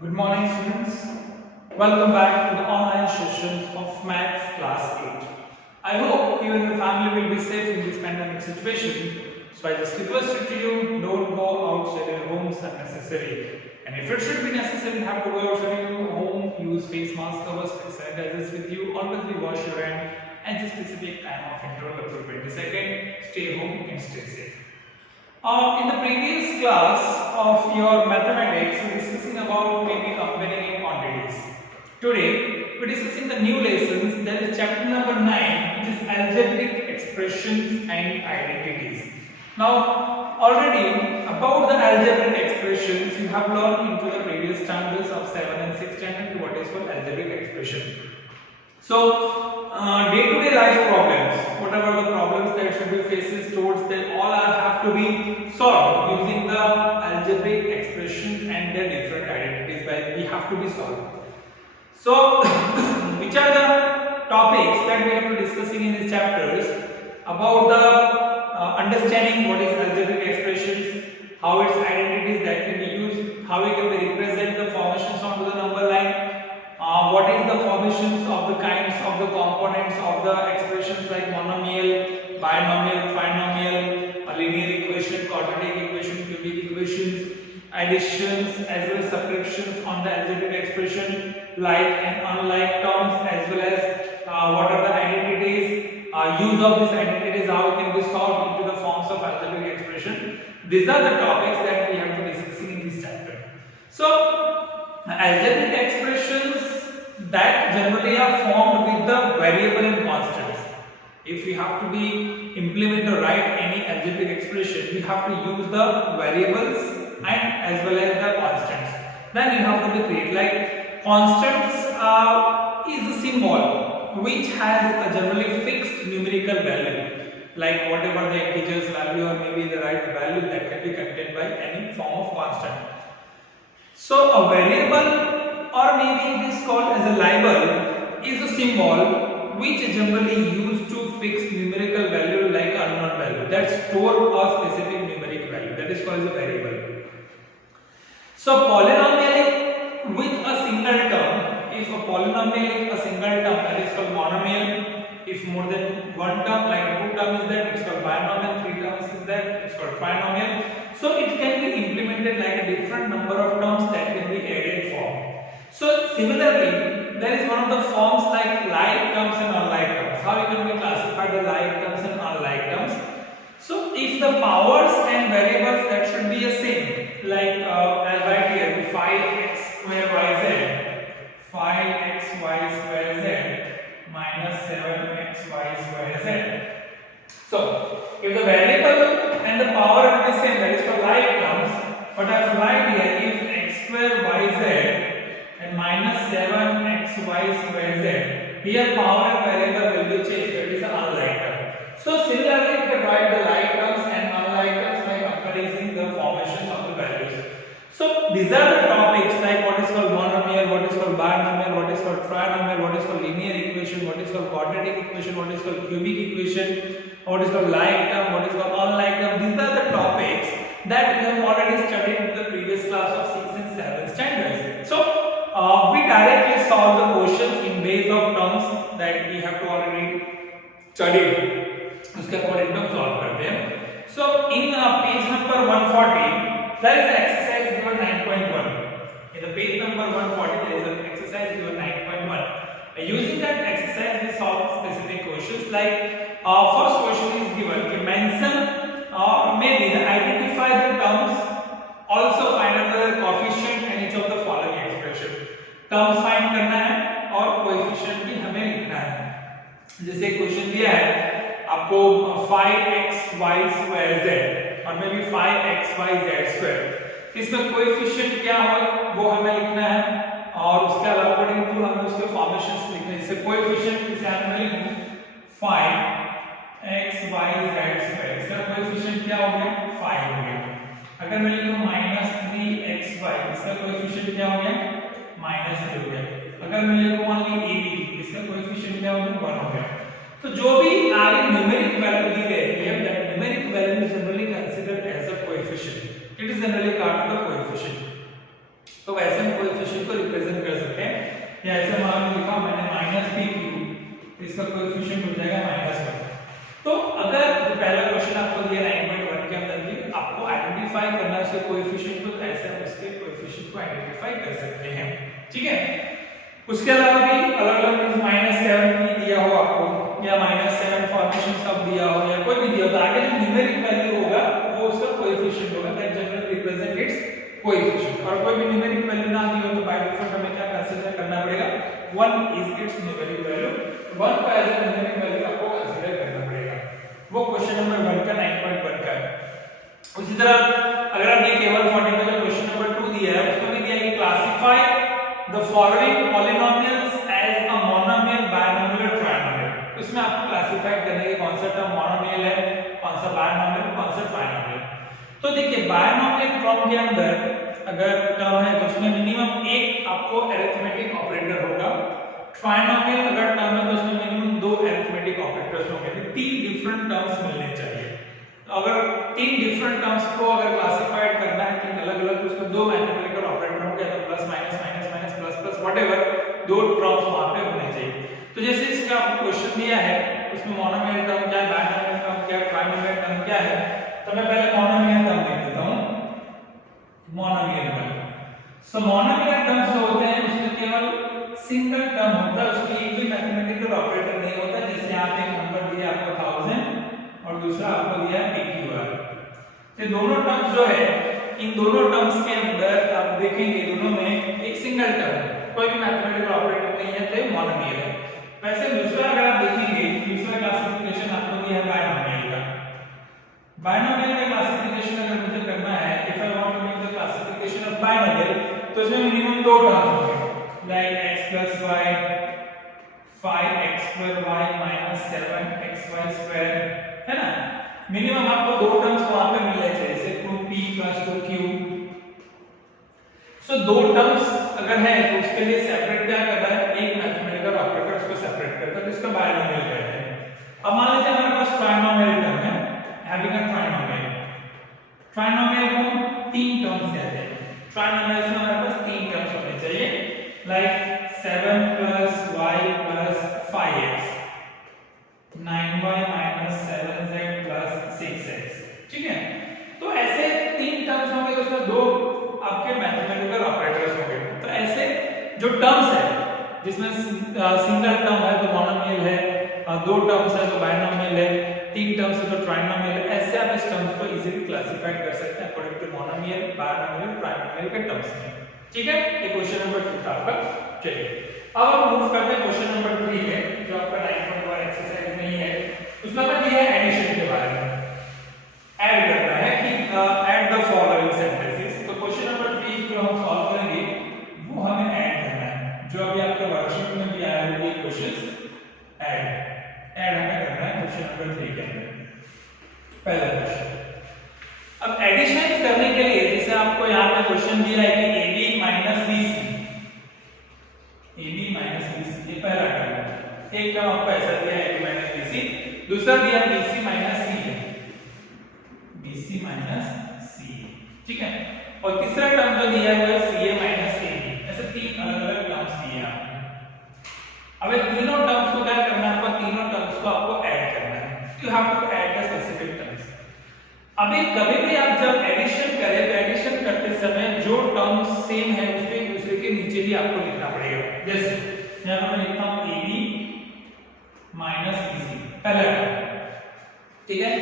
Good morning, students. Welcome back to the online session of Maths Class 8. I hope you and your family will be safe in this pandemic situation. So I just request you, don't go outside your homes unnecessarily. And if it should be necessary, have to go outside your home, use face mask covers, sanitizers with you, always wash your hand, and just specific time of interval up to 20 seconds. Stay home and stay safe. In the previous class of your mathematics, we were discussing about maybe comparing quantities. Today, we are discussing the new lessons. That is chapter number 9, which is algebraic expressions and identities. Now, already about the algebraic expressions, you have learned into the previous standards of 7 and 6 standard what is called algebraic expression. So, day-to-day life problems, whatever the problems that should be faces towards them, all have to be solved using the algebraic expressions and their different identities. But we have to be solved. So, which are the topics that we have to discussing in these chapters about the understanding what is algebraic expressions, how its identities that can be used, how we can represent the formations onto the number line. What is the formations of the kinds of the components of the expressions like monomial, binomial, trinomial, a linear equation, quadratic equation, cubic equations, additions as well as subtractions on the algebraic expression, like and unlike terms, as well as what are the identities, use of these identities, how it can be solved into the forms of algebraic expression. These are the topics that we have to discuss in this chapter. So, algebraic expressions that generally are formed with the variable and constants. If we have to be implement or write any algebraic expression, we have to use the variables and as well as the constants. Then you have to be create like constants is a symbol which has a generally fixed numerical value, like whatever the integers value or maybe the right value that can be contained by any form of constant. So a variable or maybe it is called as a label is a symbol which is generally used to fix numerical value like unknown value that store a specific numeric value, that is called as a variable. So polynomial with a single term, if a polynomial is a single term, that is called monomial. If more than one term, like two terms is there, it's called binomial. Three terms is there, it's called trinomial. So it can be implemented like a different number of terms that can be added form. So similarly, there is one of the forms like like terms and unlike terms. How you can be classified the like terms and unlike terms? So if the powers and variables that should be the same, like as right here, 5x square yz, 5xy square z minus 7xy square z. So if the variable and the power are the same, that is for like terms. But I have right here, if x square yz and minus 7xy square z, here power and variable will be changed, that is an unlike term. So similarly, you can write the like terms and unlike terms by comparing the formations of the values. So these are the topics like what is called monomial, what is called binomial, what is called trinomial, what is called linear equation, what is called quadratic equation, what is called cubic equation, what is called like term, what is called unlike term. These are the topics that we have already studied in the previous class of 6 and 7 standards. So we directly solve the questions in base of terms that we have to already study. उसके according हम solve करते हैं. So in page number 140 there is an exercise given 9.1. In the page number 140 there is an exercise given 9.1. Using that exercise we solve specific questions like first question is given कि mention or maybe identify the terms, also find out the coefficient and each of the following expression. Terms find करना है और coefficient भी हमें लिखना है. जैसे question दिया है आपको 5xy square z और मे भी 5xy z square, इसमें कोएफिशिएंट क्या होगा वो हमें लिखना है और उसके अकॉर्डिंग टू हमें उसके फॉर्मेशंस लिखने हैं. जैसे कोएफिशिएंट किसे हम लिखेंगे 5xy z square, इसका कोएफिशिएंट क्या हो गया 5 हो गया. अगर मैं लिखूं -3xy, इसका कोएफिशिएंट क्या हो गया -3 हो गया. अगर मैं लिखूं ओनली ab, इसका कोएफिशिएंट क्या हो गया 1 हो गया. तो जो भी आगे न्यूमेरिक वैल्यू दी गई है, that numeric value is generally considered as a coefficient. It is generally called the coefficient. तो वैसे हम कोएफिशिएंट इसका कोएफिशिएंट हो जाएगा -1। तो अगर जो पहला क्वेश्चन आपको दिया 9.1 के अंदर भी आपको आइडेंटिफाई करना है उसके कोएफिशिएंट को, ऐसे हम उसके कोएफिशिएंट को आइडेंटिफाई कर सकते हैं, ठीक है। उसके अलावा भी अलग-अलग -7 भी दिया हो आपको या -7 फॉर्मेशन सब दिया हो या कोई भी दिया हो, तो आगे जो न्यूमेरिक वैल्यू होगा वो उसका कोएफिशिएंट होगा, that generally represent it's coefficient. और कोई भी न्यूमेरिक वैल्यू ना दी हो तो बाय डिफॉल्ट हमें क्या कंसीडर करना पड़ेगा, 1 इज इट्स न्यूमेरिक वैल्यू, 1 का एज अ न्यूमेरिक वैल्यू आपको कंसीडर करना पड़ेगा। वो क्वेश्चन नंबर 1 का 9.1 का है। उसी तरह अगर आप ये केवल 40 का जो क्वेश्चन नंबर 2 दिया है उसमें भी दिया है कि classify the following polynomials as a monomial, binomial और ट्रायनोमियल। इसमें आपको क्लासिफाई करने के कौन सा टर्म मोनोमियल है, कौन सा बायनोमियल, कौन सा ट्रायनोमियल। तो देखिए बायनोमियल टर्म के अंदर अगर टर्म है तो उसमें मिनिमम एक आपको अरिथमेटिक ऑपरेटर होगा, ट्रायनोमियल अगर टर्म है तो उसमें मिनिमम 2 अरिथमेटिक ऑपरेटर्स होंगे, 3 डिफरेंट टर्म्स मिलने चाहिए। तो अगर 3 डिफरेंट टर्म्स को अगर क्लासिफाइड करना है 3 अलग-अलग, तो उसमें 2 मैथमेटिकल ऑपरेटर होंगे, तो plus minus minus minus plus plus whatever 2 terms वहां पे होने चाहिए। तो जैसे इसका आपको क्वेश्चन दिया है उसमें मोनोमियल टर्म क्या है, बायनोमियल टर्म क्या है, ट्रायनोमियल टर्म क्या है, तो मैं पहले मोनोमियल टर्म लिख देता हूं। मोनोमियल टर्म, सो मोनोमियल टर्म्स जो होते हैं उसमें केवल सिंगल टर्म होता है, उसमें एक भी मैथमेटिकल ऑपरेटर नहीं होता। जैसे यहां पे एक नंबर दिया आपको 1000 और दूसरा आपको दिया है PQR, ये दोनों टर्म्स जो है इन दोनों टर्म्स के अंदर आप देखेंगे दोनों में एक सिंगल टर्म, कोई भी मैथमेटिकल ऑपरेटर नहीं है, तो ये मोनोमियल है। वैसे दूसरा अगर आप देखेंगे दूसरा क्लासिफिकेशन आपको दिया है बायनोमियल का। बायनोमियल का क्लासिफिकेशन अगर मुझे करना है, if I want to make the classification of binomial, तो इसमें मिनिमम 2 टर्म्स होंगे, like x plus y 5x square y minus 7xy square, है ना। मिनिमम आपको 2 टर्म्स वहां पे मिलने चाहिए, जैसे 2p plus 2q। सो 2 टर्म्स अगर है तो उसके लिए सेपरेट क्या करना है, एक मैथमेटिकल ऑपरेटर उसको सेपरेट करता है, तो इसका बायनोमियल कहते हैं। अब मान लीजिए हमारे पास ट्रायनोमियल टर्म है, हैविंग अ ट्रायनोमियल, ट्रायनोमियल को 3 टर्म्स कहते हैं। ट्रायनोमियल में हमारे पास 3 टर्म्स होने चाहिए, like 7 plus y plus 5x, 9y minus 7z plus 6x, ठीक है। तो ऐसे 3 टर्म्स होंगे, तो उसमें 2 आपके मैथमेटिकल ऑपरेटर्स होंगे। तो ऐसे जो टर्म्स है जिसमें सिंगल टर्म है तो मोनोमियल है, 2 टर्म्स है तो बायनोमियल है, 3 टर्म्स है तो ट्रायनोमियल है, ऐसे आप इस टर्म्स को इजीली क्लासिफाई कर सकते हैं अकॉर्डिंग टू मोनोमियल, बायनोमियल, ट्रायनोमियल के टर्म्स में, ठीक है। ये क्वेश्चन नंबर 2 था आपका। चलिए अब हम मूव करते हैं क्वेश्चन नंबर 3 में, जो आपका 9.1 एक्सरसाइज में ही है। उसमें हमें दिया है एडिशन के बारे में, ऐड करना है कि ऐड द फॉलोइंग सेंटेंसेस। तो क्वेश्चन नंबर 3 जो हम सॉल्व करेंगे वो हमें ऐड करना है, जो अभी आपके वर्कशीट में भी आया है वो क्वेश्चंस ऐड हमें करना है क्वेश्चन नंबर 3 के अंदर। पहला क्वेश्चन, अब एडिशन करने के लिए जैसे आपको यहाँ पे क्वेश्चन दिया है कि AB minus BC, AB minus BC ये पहला टर्म है। एक टर्म आपको ऐसा दिया है AB minus BC, दूसरा दिया है BC minus C है, BC minus C, ठीक है। और तीसरा टर्म जो दिया है वो है CA minus AB, ऐसे 3 अलग-अलग टर्म्स दिए हैं आपने। अब इन तीनों टर्म्स को क्या करना है, आपको तीनों टर्म्स को आपको ऐड करना है, you have to add the specific terms. अभी कभी भी आप जब एडिशन करें तो एडिशन करते समय जो टर्म सेम है उसके एक दूसरे के नीचे ही आपको लिखना पड़ेगा। जैसे यहां पर मैं लिखता हूं AB minus BC, पहला टर्म, ठीक है।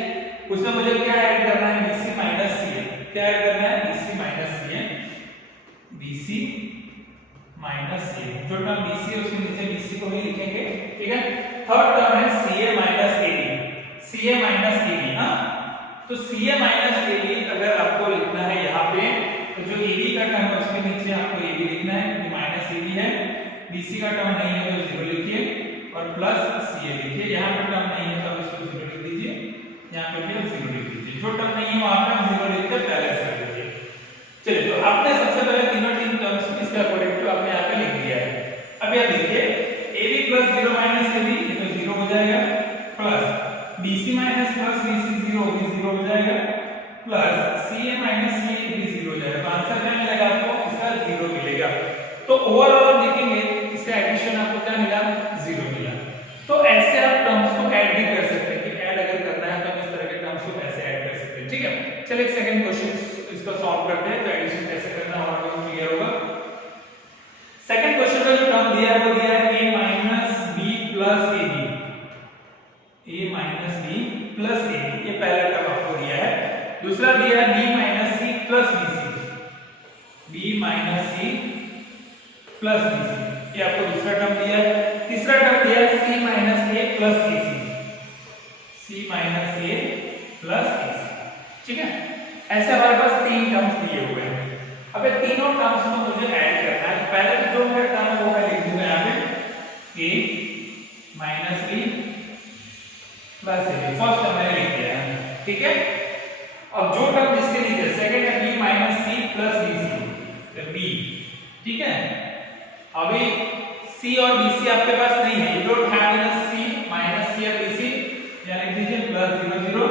उसमें मुझे क्या ऐड करना है, BC minus CA, क्या ऐड करना है, BC minus CA, BC minus CA, जो टर्म BC है उसके नीचे BC को ही लिखेंगे, ठीक है। थर्ड टर्म है CA minus AB, CA minus AB, हां। तो CA minus AB अगर आपको लिखना है यहाँ पे, तो जो AB का टर्म है उसके नीचे आपको AB लिखना है क्योंकि माइनस AB है, BC का टर्म नहीं है तो 0 लिखिए और प्लस CA लिखिए। यहाँ पे टर्म नहीं है तो इसको 0 लिख दीजिए, यहाँ पे भी 0 लिख दीजिए, जो टर्म नहीं है वहां पे 0 लिख के पहले से लिखिए। चलिए तो आपने सबसे पहले तीनों टर्म्स इसके अकॉर्डिंग टू आपने यहाँ पे लिख दिया है। अब यहाँ देखिए AB plus 0 minus AB ये तो 0 हो जाएगा, plus BC minus plus BC 0 भी 0 हो जाएगा, प्लस CA minus CA भी 0 हो जाएगा। तो आंसर क्या मिलेगा आपको, इसका 0 मिलेगा। तो ओवरऑल देखेंगे इसका एडिशन आपको क्या मिला, 0 मिला। तो ऐसे चलिए सेकंड क्वेश्चन इसको सॉल्व करते हैं, तो एडिशन कैसे करना है और क्लियर होगा। सेकंड क्वेश्चन का जो टर्म दिया है वो दिया है a minus b plus ab, a minus b plus ab, ये पहला टर्म आपको दिया है। दूसरा दिया है b minus c plus bc, b minus c plus bc, ये आपको दूसरा टर्म दिया है। तीसरा टर्म दिया है c minus a plus ac, c minus a plus ac, ठीक है। ऐसे हमारे पास तीन टर्म्स दिए हुए हैं। अब ये तीनों टर्म्स को मुझे ऐड करना है। पहले तो जो मेरा टर्म है वो मैं लिख दूंगा यहाँ पे a minus b plus a, first term मैंने लिख दिया है, ठीक है। अब जो टर्म जिसके नीचे सेकंड है b minus c plus bc, तो b, ठीक है। अभी c और bc आपके पास नहीं है, you don't have in c minus c और bc, यानी लिख दीजिए plus 0 0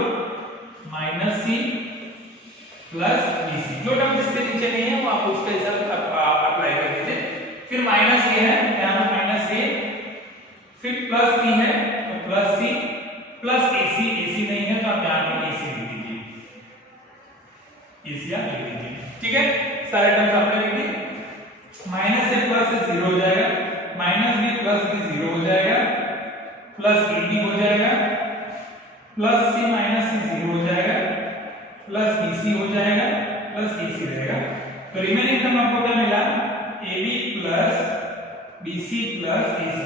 minus c plus bc। जो टर्म जिसके नीचे नहीं है वो आप उसके हिसाब अप्लाई कर दीजिए। फिर माइनस a है, यहाँ पे माइनस a, फिर प्लस c है तो plus c plus ac, ac नहीं है तो आप यहाँ पे ac लिख दीजिए, ac आप लिख दीजिए, ठीक है। सारे टर्म्स आपने लिख दिए। माइनस a प्लस से 0 हो जाएगा, माइनस b प्लस b 0 हो जाएगा, प्लस ab हो जाएगा, प्लस c माइनस c 0 हो जाएगा, प्लस bc हो जाएगा, प्लस ac रहेगा। तो रिमेनिंग टर्म आपको क्या मिला, ab plus bc plus ac,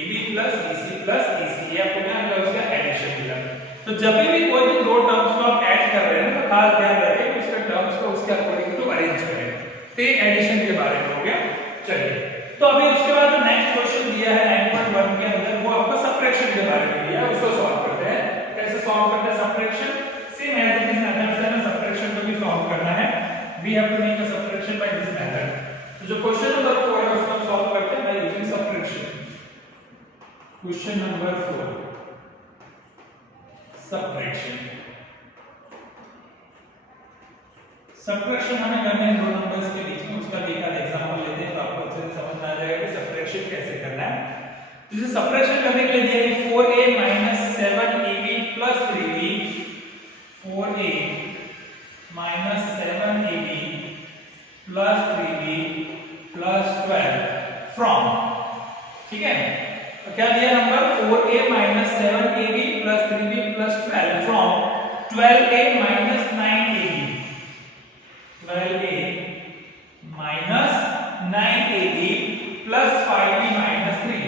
ab plus bc plus ac, ये आपको क्या मिला, उसका एडिशन मिला। तो जब भी कोई भी दो टर्म्स को आप ऐड कर रहे हैं तो खास ध्यान रखें कि उसके टर्म्स को उसके अकॉर्डिंग टू अरेंज करें। तो ये एडिशन के बारे में हो गया। चलिए, तो अभी उसके बाद जो नेक्स्ट क्वेश्चन दिया है 9.1 के अंदर, वो आपको सबट्रैक्शन के बारे में दिया है, उसको सॉल्व करते हैं। कैसे सॉल्व करते हैं subtraction, same as it is method से हमें सबट्रैक्शन को भी सॉल्व करना है। We have to make a subtraction by this method. तो जो क्वेश्चन नंबर 4 है उसको हम सॉल्व करते हैं by using subtraction. Question number 4, subtraction. Subtraction हमें करना है दो नंबर्स के बीच में, उसका एक आध एग्जांपल लेते हैं तो आपको अच्छे से समझ में आ जाएगा कि सबट्रैक्शन कैसे करना है। तो इसे सबट्रैक्शन करने के लिए दिया है 4a minus 7ab plus 3b, 4a minus 7ab plus 3b plus 12 from, ठीक है। तो क्या दिया number 4a minus 7ab plus 3b plus 12 from 12a minus 9ab, 12a minus 9ab plus 5b minus 3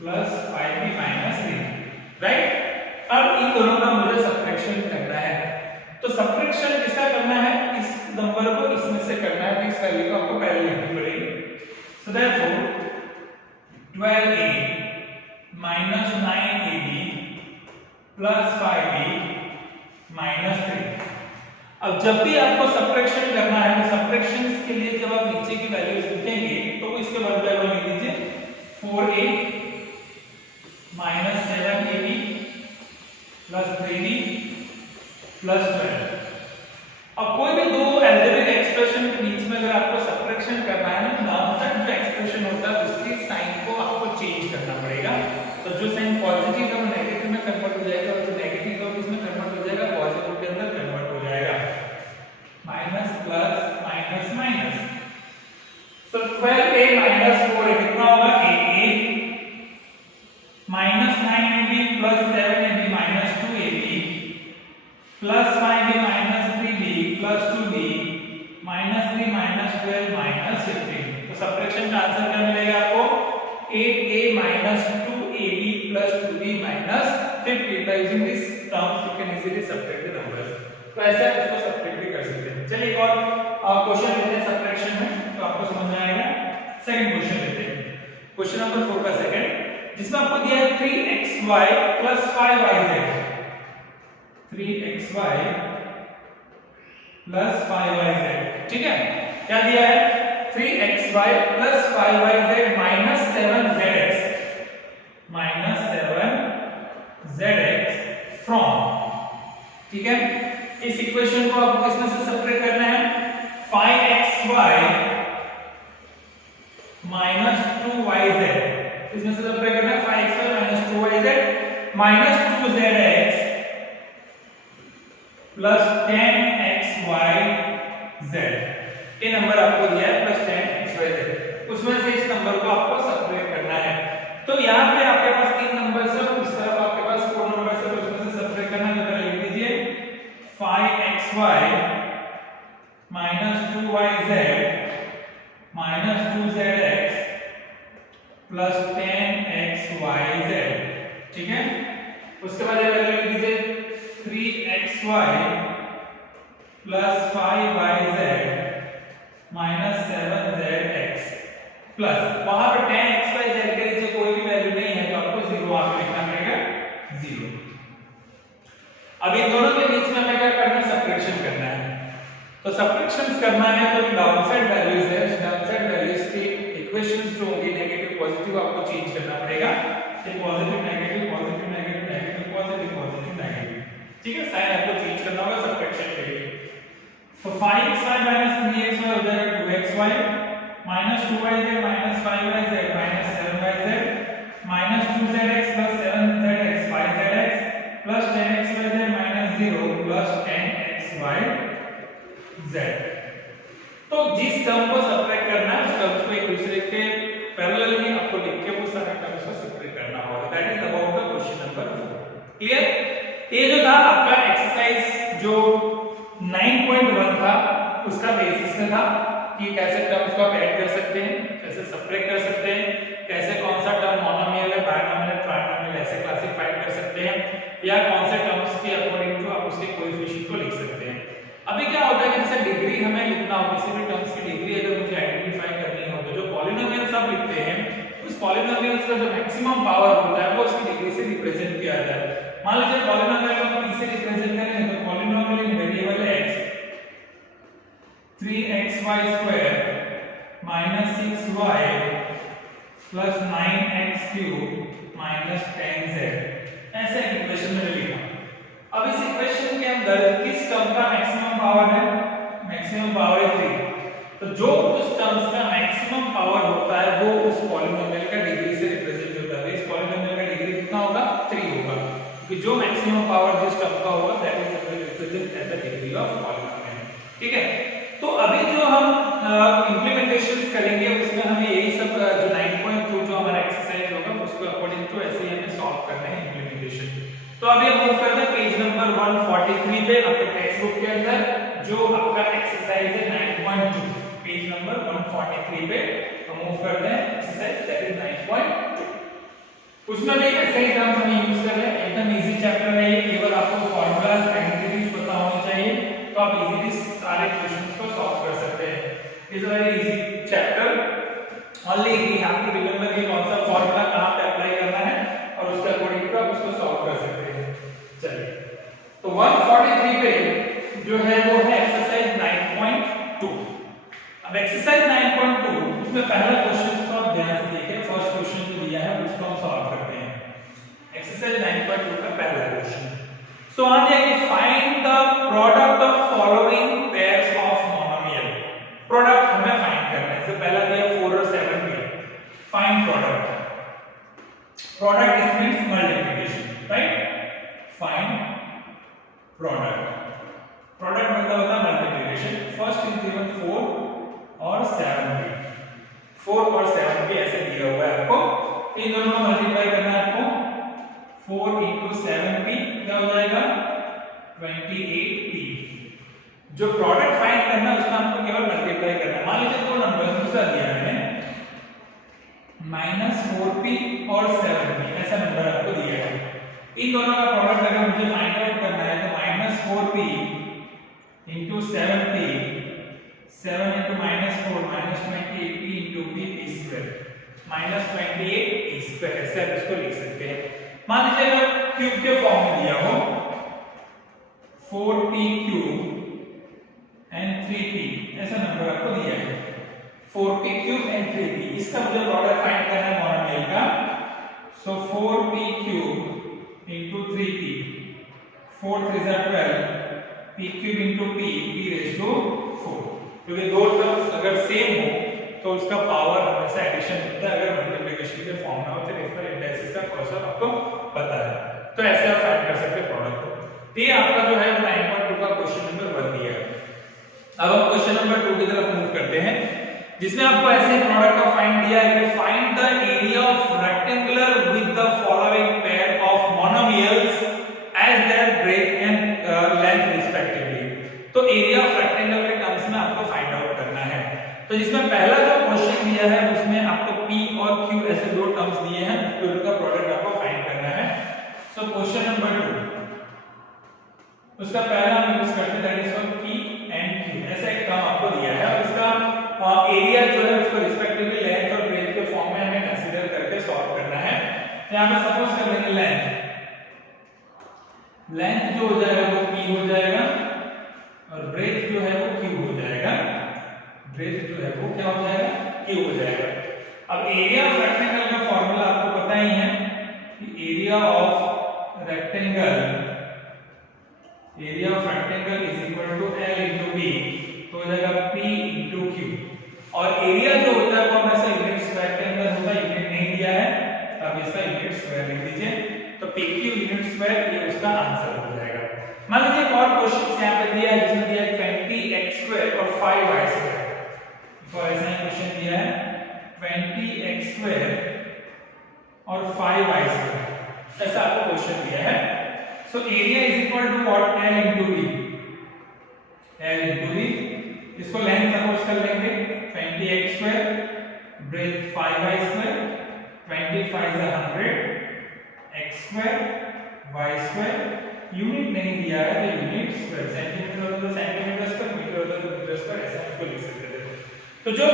plus 5b minus 3, right. अब इन दोनों का मुझे subtraction करना है। तो सबट्रैक्शन किसका करना है, इस नंबर को इसमें से करना है, तो इस वैल्यू को आपको पहले लिखनी पड़ेगी। So therefore 12a minus 9ab plus 5b minus 3। अब जब भी आपको सबट्रैक्शन करना है तो सबट्रैक्शन के लिए जब आप नीचे की वैल्यूज लिखेंगे तो इसके 1/1 लिख दीजिए। 4a minus 7ab plus 3b plus 12। अब कोई भी दो अलजेब्रिक एक्सप्रेशन के बीच में अगर आपको सबट्रैक्शन करना है तो नामतक जो एक्सप्रेशन होता है उसकी साइन को आपको चेंज करना पड़ेगा। तो जो साइन पॉजिटिव है वो नेगेटिव में कन्वर्ट हो जाएगा और जो नेगेटिव है वो इसमें कन्वर्ट हो जाएगा, पॉजिटिव के अंदर कन्वर्ट हो जाएगा। माइनस प्लस माइनस माइनस, तो 12a माइनस 4a कितना होगा, 8a minus 9ab plus 7ab minus 2ab plus 5b minus 3b plus 2b minus 3 minus 12 minus 15। तो सबट्रैक्शन का आंसर क्या मिलेगा आपको, 8a minus 2ab plus 2b minus 15। By using this terms you can easily subtract the numbers. तो ऐसे आप इसको subtract भी कर सकते हैं। चलिए एक और क्वेश्चन लेते हैं सबट्रैक्शन में, तो आपको समझ में आएगा। सेकंड क्वेश्चन लेते हैं, क्वेश्चन नंबर 4 का सेकंड, जिसमें आपको दिया है 3xy plus 5yz, 3xy plus 5yz, ठीक है। क्या दिया है, 3xy plus 5yz minus 7zx, minus 7zx from, ठीक है। इस इक्वेशन को आपको किसमें से सबट्रैक्ट करना है, 5xy माइनस 2yz, इसमें से सबट्रैक्ट करना है 5xy minus 2yz minus 2zx plus 10xyz, ये नंबर आपको दिया है प्लस 10xyz, उसमें से इस नंबर को आपको सबट्रैक्ट करना है। तो यहाँ पे आपके पास 3 नंबर है, इस तरफ आपके पास 4 नंबर है, तो उसमें से सबट्रैक्ट करना है। तो पहले लिख दीजिए 5xy minus 2yz minus 2zx plus 10xyz, ठीक है। उसके बाद वैल्यू लिख दीजिए 3xy plus 5yz minus 7zx plus, वहां पर 10xyz के नीचे कोई भी वैल्यू नहीं है तो आपको 0 वहां पे लिखना पड़ेगा 0। अब इन दोनों के बीच में हमें क्या करना है, सब्ट्रैक्शन करना है। तो सब्ट्रैक्शन करना है तो डाउनसाइड वैल्यूज है, डाउनसाइड वैल्यूज की इक्वेशंस जो होंगी नेगेटिव पॉजिटिव आपको चेंज करना पड़ेगा। ये positive negative positive negative negative positive positive negative, ठीक है, साइन आपको चेंज करना होगा सब्ट्रैक्शन के लिए। तो 5xy minus 3xy हो जाएगा 2xy minus 2yz minus 5yz minus 7yz minus 2zx plus 7zx 5zx plus 10xyz minus 0 plus 10xyz। तो जिस टर्म को सब्ट्रैक्ट करना है उस टर्म को एक दूसरे के पैरेलली आपको लिख के वो सारा टर्म को सब्ट्रैक्ट करना होगा। That is about the question number 4। Clear? ये जो था आपका एक्सरसाइज जो 9.1 था उसका बेसिस में था कि कैसे टर्म्स को आप ऐड कर सकते हैं, कैसे सब्ट्रैक्ट कर सकते हैं, कैसे कौन सा टर्म मोनोमियल है, बायनोमियल है, ट्राइनोमियल ऐसे क्लासिफाई कर सकते हैं, या कौन से टर्म्स के अकॉर्डिंग टू आप उसके कोएफिशिएंट को लिख सकते हैं। अभी क्या होता है कि जैसे डिग्री हमें लिखना हो, किसी भी टर्म्स की डिग्री अगर मुझे आइडेंटिफाई करनी हो तो जो पॉलिनोमियल्स आप लिखते हैं उस पॉलिनोमियल्स का जो मैक्सिमम पावर होता है वो उसकी डिग्री से रिप्रेजेंट किया जाता है। मान लीजिए पॉलिनोमियल को p से रिप्रेजेंट करें तो पॉलिनोमियल इन variable x 3xy square minus 6y plus 9x cube minus 10z, ऐसे इक्वेशन में लिखा। अब इस इक्वेशन के अंदर किस टर्म का मैक्सिमम पावर है, मैक्सिमम पावर है 3। तो जो उस टर्म्स का मैक्सिमम पावर होता है वो उस पॉलिनोमियल का डिग्री से रिप्रेजेंट होता है। इस पॉलिनोमियल का डिग्री कितना होगा, 3 होगा, कि जो मैक्सिमम पावर जिस टर्म का होगा that is represent as the degree of polynomial, ठीक है। तो अभी जो हम इंप्लीमेंटेशन करेंगे उसमें हमें यही सब जो 9.2 जो हमारा एक्सरसाइज होगा उसको अकॉर्डिंग टू ऐसे ही हमें सॉल्व करना है इंप्लीमेंटेशन। तो अभी हम मूव करते हैं पेज नंबर 143 पे आपके टेक्स्ट बुक के अंदर जो आपका एक्सरसाइज है 9.2, पेज नंबर 143 पे हम मूव करते हैं एक्सरसाइज दैट इज 9.2। उसमें भी ऐसे ही टर्म्स हम यूज कर रहे हैं, एकदम इजी चैप्टर है ये, केवल आपको फार्मूलाज आइडेंटिटीज पता होने चाहिए तो आप इजीली सारे क्वेश्चंस को सॉल्व कर सकते हैं। It's a very easy chapter, only we have to remember कि कौन सा फार्मूला कहां पे अप्लाई करना है और उसके अकॉर्डिंग टू आप उसको सॉल्व कर सकते हैं। चलिए, तो 143 पे जो है वो है एक्सरसाइज 9.2। अब एक्सरसाइज 9.2 इसमें पहला क्वेश्चन को आप ध्यान से देखिए, फर्स्ट क्वेश्चन जो दिया है उसको हम सॉल्व करते हैं। एक्सरसाइज 9.2 का पहला क्वेश्चन, सो आ जाएगा find the product of following pairs of monomial. Product हमें फाइंड करना है, इससे पहला दिया 4 और 7 दिया, find product. Product is means multiplication, right, find product. Product मतलब होता है मल्टीप्लिकेशन। फर्स्ट इज गिवन 4 और 7 भी, 4 और 7 भी ऐसे दिया हुआ है आपको, इन दोनों को मल्टीप्लाई करना है आपको। 4 into 7p क्या हो जाएगा 28p। जो प्रोडक्ट फाइंड करना है उसमें आपको केवल मल्टीप्लाई करना है। मान लीजिए दो नंबर दूसरा दिया है -4p और 7p, ऐसा नंबर आपको दिया है। इन दोनों का प्रोडक्ट अगर मुझे फाइंड आउट करना है तो -4p into 7p, 7 into -4 -28p into p square -28p square, ऐसे आप इसको लिख सकते हैं। मान लीजिए अगर क्यूब के फॉर्म में दिया हो 4p क्यूब एंड 3p, ऐसा नंबर आपको दिया है 4p क्यूब एंड 3p, इसका मुझे प्रोडक्ट फाइंड करना है मोनोमियल का। सो 4p cube into 3p, 4 3 12, p cube into p raised to 4, क्योंकि दो टर्म्स अगर सेम हो तो उसका पावर हमेशा एडिशन होता है, अगर मल्टीप्लिकेशन के फॉर्म में हो तो इसका इंडेक्सेस का कॉन्सेप्ट आपको पता है, तो ऐसे आप फाइंड कर सकते हैं प्रोडक्ट को। तो ये आपका जो है 9.2 का क्वेश्चन नंबर 1 दिया है। अब हम क्वेश्चन नंबर 2 की तरफ मूव करते हैं, जिसमें आपको ऐसे प्रोडक्ट का फाइंड दिया है कि find the area of rectangular with the following pair of monomials as their breadth and length respectively. तो एरिया ऑफ रेक्टेंगल के टर्म्स में आपको फाइंड आउट करना है। तो जिसमें पहला जो क्वेश्चन दिया है उसमें आपको P और Q ऐसे दो टर्म्स दिए हैं, दोनों का प्रोडक्ट आपको फाइंड करना है। सो क्वेश्चन नंबर 2, उसका पहला हम यूज करते हैं that is for P and Q। ऐसा एक टर्म आपको दिया है और इसका एरिया जो है उसको रिस्पेक्टिवली लेंथ और ब्रेथ के फॉर्म में हमें कंसीडर करके सॉल्व करना है। तो यहां पे सपोज कर लेंगे लेंथ जो हो जाएगा वो P हो जाएगा और ब्रेथ जो है वो Q हो जाएगा। ब्रेथ जो है वो क्या हो जाएगा, Q हो जाएगा। अब एरिया ऑफ रेक्टेंगल का फॉर्मूला आपको पता ही है कि area of rectangle is equal to L into B, तो हो जाएगा P into Q। और एरिया जो होता है वो हमेशा यूनिट स्क्वायर के अंदर होता है, यूनिट नहीं दिया है, अब इसका यूनिट स्क्वायर लिख दीजिए। तो PQ यूनिट स्क्वायर ये उसका आंसर हो जाएगा। मान लीजिए एक और क्वेश्चन यहां पे दिया है जिसमें दिया है 20x² और 5y²। तो ऐसा ही क्वेश्चन दिया है 20x² और 5y², ऐसा आपको क्वेश्चन दिया है। So area is equal to what, L into B, L into B। इसको लेंथ सपोज कर लेंगे 20x², breath 5y², 25 is 100, x² y², unit नहीं दिया है तो यूनिट स्क्वायर, सेंटीमीटर होता तो सेंटीमीटर स्क्वायर, मीटर होता तो मीटर स्क्वायर, ऐसा इसको लिख सकते थे। तो जो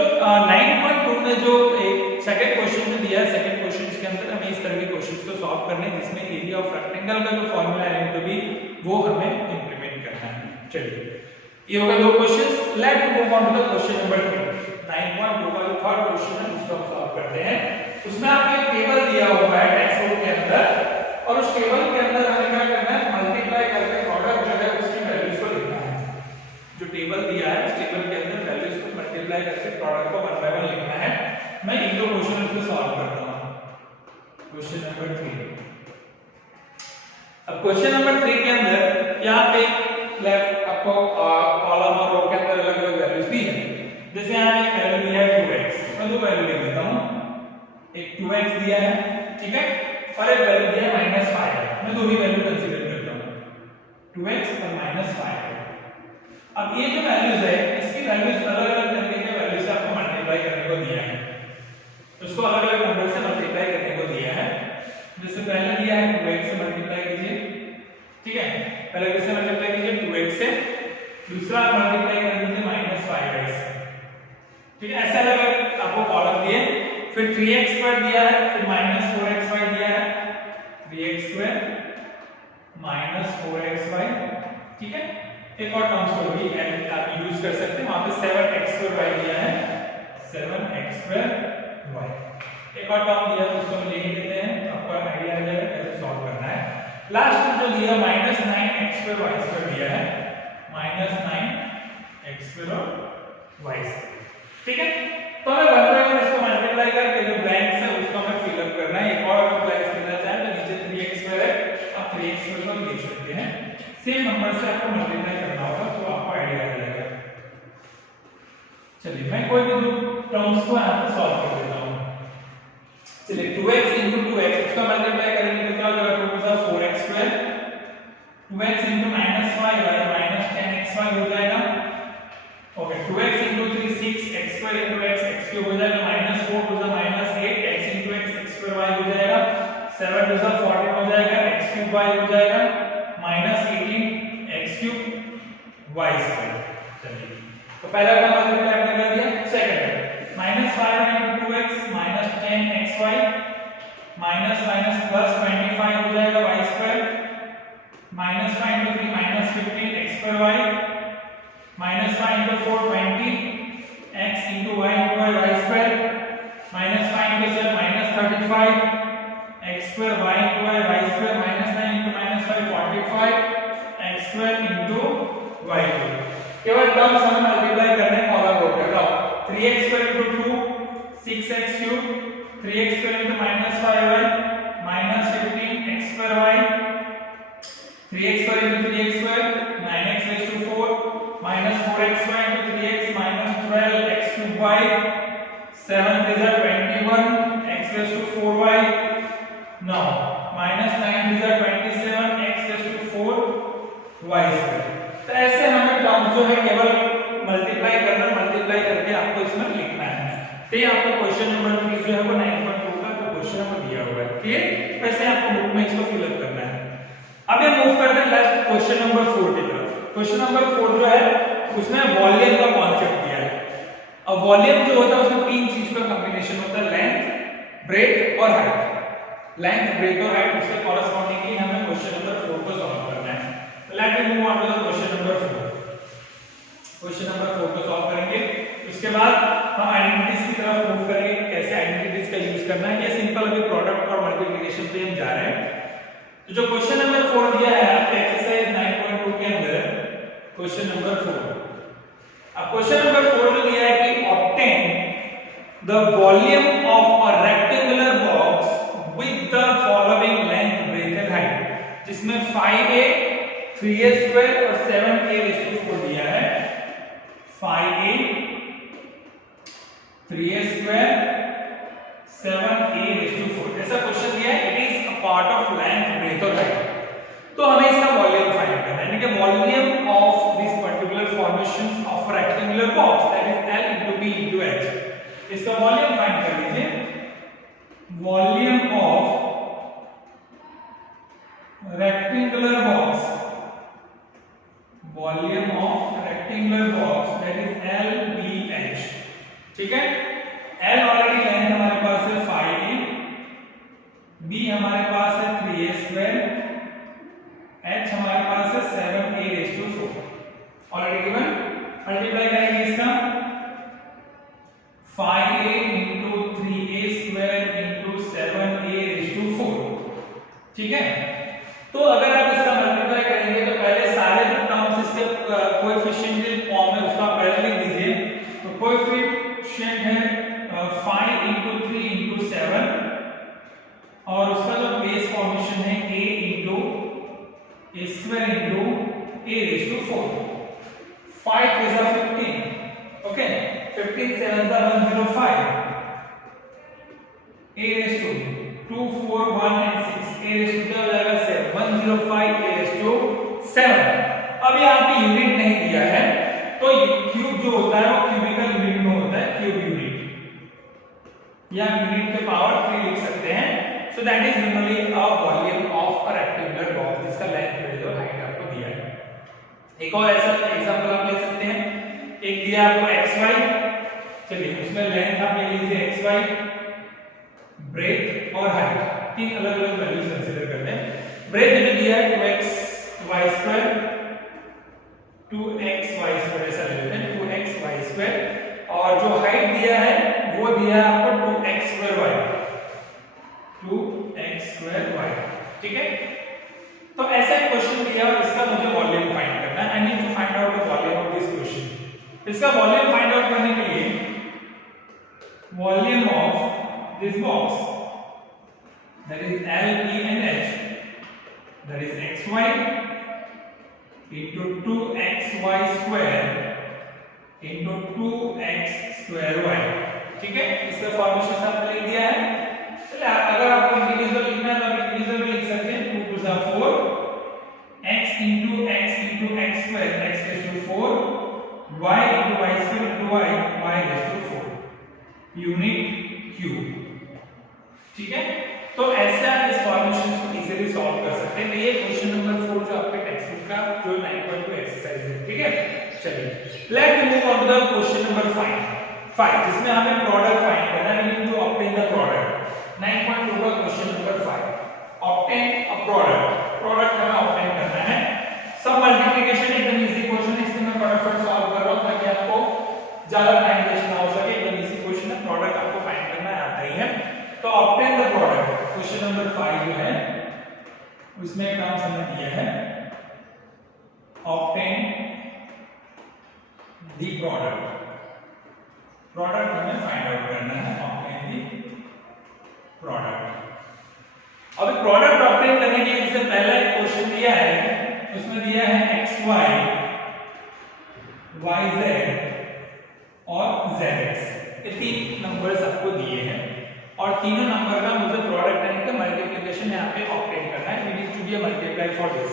9.2 में जो एक सेकंड क्वेश्चन में दिया है, सेकंड क्वेश्चन के अंदर हमें इस तरह के क्वेश्चंस को सॉल्व करने हैं जिसमें एरिया ऑफ रेक्टेंगल का जो फार्मूला है तो भी वो हमें इंप्लीमेंट करना है। चलिए ये हो गए दो questions. Let's move on to the question number 3। 9.2 का जो थर्ड क्वेश्चन है उसको हम सॉल्व करते हैं। उसमें आपको एक टेबल दिया हुआ है टेक्स्ट बुक के अंदर और उस टेबल के अंदर हमें क्या करना है, मल्टीप्लाई करके प्रोडक्ट जो है उसकी वैल्यूज को लिखना है। जो टेबल दिया है उस टेबल के अंदर वैल्यूज को मल्टीप्लाई करके प्रोडक्ट को 1 by 1 लिखना है। मैं इन दो क्वेश्चन को सॉल्व करता हूं। Question number 3। अब क्वेश्चन नंबर 3 के अंदर यहां पे लेफ्ट आपको कॉलम और रो के अंदर अलग-अलग वैल्यूज दी है। जैसे यहां एक वैल्यू दिया है 2x, मैं दो वैल्यू लिख देता हूं। एक 2x दिया है, ठीक है, और एक वैल्यू दिया है -5 है। मैं दो ही वैल्यू कंसीडर करता हूं, 2x और -5 है। अब ये जो वैल्यूज है इसकी वैल्यूज अलग-अलग तरीके के वैल्यू से आपको मल्टीप्लाई करने को दिया है, उसको अलग-अलग नंबर से मल्टीप्लाई करने को दिया है। जैसे पहले दिया है 2x से मल्टीप्लाई कीजिए, ठीक है, पहले किससे मल्टीप्लाई कीजिए 2x से, दूसरा मल्टीप्लाई कर दीजिए -5y से, ठीक है। ऐसे अलग आपको कॉलम दिए, फिर 3x² दिया है, फिर -4xy दिया है, 3x² -4xy, ठीक है। एक और टर्म्स को भी आप यूज कर सकते हैं, वहां पे 7x² दिया है, 7x²y। एक और टर्म दिया है उसको हम ले ही लेते हैं, आपको आईडिया आ जाएगा कैसे सॉल्व करना है। लास्ट जो दिया -9x²y² दिया है, -9x² और y², ठीक है। तो हमें 1 by 1 इसको मल्टीप्लाई करके जो ब्लैंक्स है उसको हमें फिल अप करना है। एक और अगर ब्लैंक्स लेना चाहे तो नीचे 3x² है, आप 3x² को लिख सकते हैं। सेम नंबर से आपको मल्टीप्लाई करना होगा तो आपको आईडिया आ जाएगा। चलिए मैं कोई भी दो टर्म्स को यहां पे सॉल्व कर देता हूं। चलिए 2x into 2x इसका मल्टीप्लाई करेंगे तो क्या हो जाएगा, 2 * 4x², 2x into -5y -10xy हो जाएगा। Okay, 2x into 3 6x² into x x³ हो जाएगा, -4 * -8 x into x x²y हो जाएगा, 7 * 14 हो जाएगा, x³ y हो जाएगा, -18 x³ y²। चलिए तो पहला का मल्टीप्लाई आपने कर दिया। सेकंड -5 into 2x -10xy -+ 25 हो जाएगा y², -5 into 3 -15 x²y, -5 into 4 20 x into y y², -5 into 7 -35 x² y y² -9 into -5 45 x² into y²। केवल टर्म्स हमें मल्टीप्लाई करने हैं कॉलम रो पे। 3x² into 2 6x³ 3x² into -5y -15 x²y 3x² into 3x², 9x² 2xy into 3x minus 12x cubed y 7 is 21 x raised to 4y. Now minus 9 is 27 x raised to 4 y square. तो ऐसे हमें term जो है केवल multiply करके आपको इसमें लिखना है। तो ये आपको क्वेश्चन नंबर 3 जो है वो 9.2 का जो क्वेश्चन है वो दिया हुआ है। क्लियर? वैसे आपको बुक में इसको फिल अप करना है। अब ये मूव करते हैं लास्ट क्वेश्चन नंबर 4 की तरफ। क्वेश्चन नंबर 4 जो है उसमें वॉल्यूम का कॉन्सेप्ट दिया है। अब वॉल्यूम जो होता है उसमें तीन चीज का कॉम्बिनेशन होता है, लेंथ, ब्रेथ और हाइट। लेंथ, ब्रेथ और हाइट उसके कॉरस्पॉन्डिंगली हमें क्वेश्चन नंबर 4 को सॉल्व करना है। तो let me move on to the question number 4। Question number 4 को सॉल्व करेंगे, उसके बाद हम आइडेंटिटीज की तरफ मूव करेंगे, कैसे आइडेंटिटीज का यूज करना है। ये सिंपल अभी प्रोडक्ट और मल्टीप्लिकेशन पे हम जा रहे हैं। तो जो क्वेश्चन नंबर 4 दिया है आपके एक्सरसाइज 9.2 के अंदर क्वेश्चन नंबर 4। अब क्वेश्चन नंबर 4 जो दिया है कि obtain the volume of a rectangular box with the following length, breadth and height, जिसमें 5a 3a स्क्वायर और 7a रेज़ टू 4 दिया है। 5a 3a square 7a raise to 4 ऐसा क्वेश्चन दिया है। It is a part of length, breadth और height. तो हमें इसका वॉल्यूम फाइंड करना है, यानी कि volume of this particular formation of rectangular box that is L into B into H। इसका वॉल्यूम फाइंड कर लीजिए। Volume of rectangular box, volume of rectangular box that is LBH। ठीक है, L ऑलरेडी लेंथ हमारे पास है 5a, B हमारे पास है 3a स्क्वायर, H हमारे पास है 7a raise to 4 already given. Multiply करेंगे इसका 5a into 3a square into 7a raise to 4। ठीक है, तो अगर आप इसका मल्टीप्लाई करेंगे तो पहले सारे जो टर्म्स इसके कोएफिशिएंट के फॉर्म में उसका पहले लिख दीजिए। तो कोएफिशिएंट है 5 into 3 into 7 और उसका जो बेस फॉर्मेशन है a into a square into a raised to 4। 5 is a 15, okay, 15 7 is 105, a raised to 2 4 1 and 6, a raised to क्या हो जाएगा 7, 105 a raised to 7। अब यहाँ पे यूनिट नहीं दिया है तो क्यूब जो होता है वो क्यूबिकल यूनिट में होता है, क्यूब यूनिट या यूनिट के पावर 3 लिख सकते हैं। So that is normally a volume of a rectangular box जिसका लेंथ, ब्रेथ और हाइट आपको दिया है। एक और ऐसा एग्जांपल आप ले सकते हैं, एक दिया आपको xy, चलिए उसमें लेंथ आप ले लीजिए xy, ब्रेथ और हाइट, तीन अलग अलग वैल्यूज कंसीडर करते हैं। ब्रेथ जो दिया है 2xy स्क्वायर, 2xy स्क्वायर ऐसा ले लेते हैं 2xy स्क्वायर, और जो हाइट दिया है वो दिया है आपको 2x square y, 2x square y। ठीक है, तो ऐसा एक क्वेश्चन दिया और इसका मुझे वॉल्यूम फाइंड करना है। I need to find out the volume of this question. इसका वॉल्यूम फाइंड आउट करने के लिए volume of this box that is L, B and H that is xy into 2xy square into 2x square y। ठीक है, इसका formation आपने लिख दिया है। चलिए अगर आपको इंडिविजुअल लिखना है तो आप इंडिविजुअल भी लिख सकते हैं। 2 2 जा 4 x into x square x raised to 4 y into y square into y raised to 4 unit cube. ठीक है, तो ऐसे आप इस फॉर्मेशन को इजीली सॉल्व कर सकते हैं। ये क्वेश्चन नंबर 4 जो आपके टेक्स्ट बुक का जो 9.2 एक्सरसाइज है। ठीक है, चलिए let me move on to the question number 5 जिसमें हमें प्रोडक्ट फाइंड करना है। We need to obtain the product. 9.2 का question number 5, obtain a product हमें ऑब्टेन करना है। सब मल्टीप्लिकेशन एकदम इजी क्वेश्चन है, इसलिए मैं फटाफट सॉल्व कर रहा हूं ताकि आपको ज्यादा टाइम वेस्ट ना हो सके। एकदम इजी क्वेश्चन है, प्रोडक्ट आपको फाइंड करना आता ही है। तो obtain the product question number 5 जो है उसमें एक काम हमें दिया है, ऑब्टेन द प्रोडक्ट हमें फाइंड आउट करना है। Obtain the product. अब प्रोडक्ट ऑब्टेन करने के लिए इससे पहला एक क्वेश्चन दिया है, उसमें दिया है xy YZ और ZX, ये 3 नंबर्स आपको दिए हैं और तीनों नंबर का मुझे प्रोडक्ट यानी कि मल्टीप्लिकेशन यहाँ पे ऑब्टेन करना है। We need to be multiply for this.